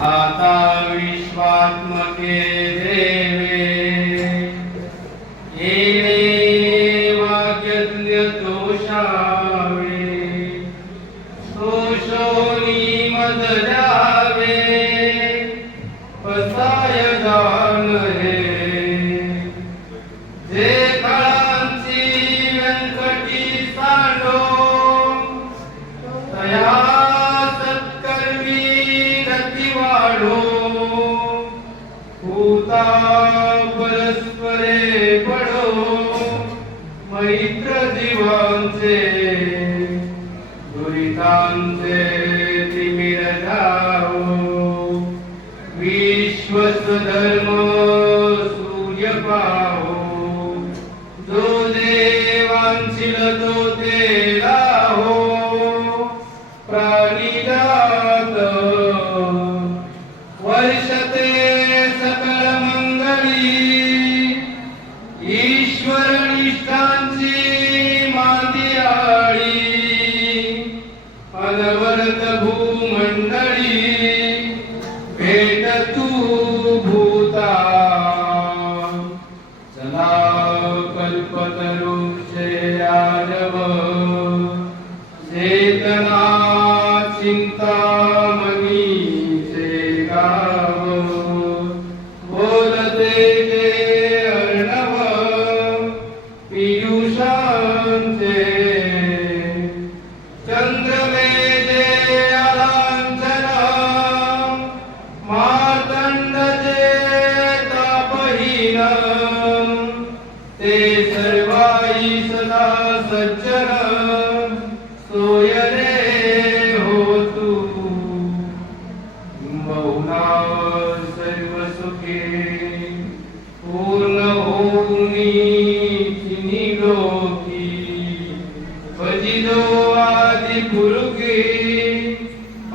आता विश्वात्मके देवे। येणे वाक्यज्ञ तोषावे। तोषोनी पसाय दान हे। जे काळांची व्यंकटी सांडो। तया પવિત્ર જીવન છે દુરિતાંતે તિમિર ધાવો વિશ્વ ધર્મ સૂર્ય પાહો જો દેવાંશીલ તો તેલા હો પ્રાણી જાત વર્ષતે Yeah. ते सर्वाई सदा सज्जन. सोयरे हो तू मौना सर्व सुखे पूर्ण होऊनी तिन्ही लोकी. भजिलो आदि पुरुषी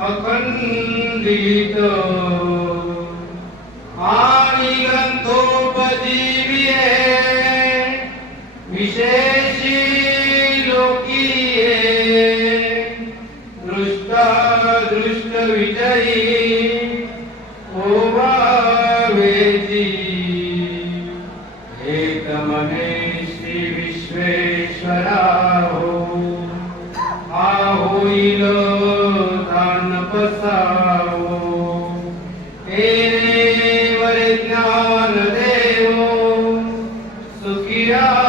अखंडित શરાહો આહો ઇલ તાન પસાવો. એને વરે જ્ઞાન દેવો. સુખિયા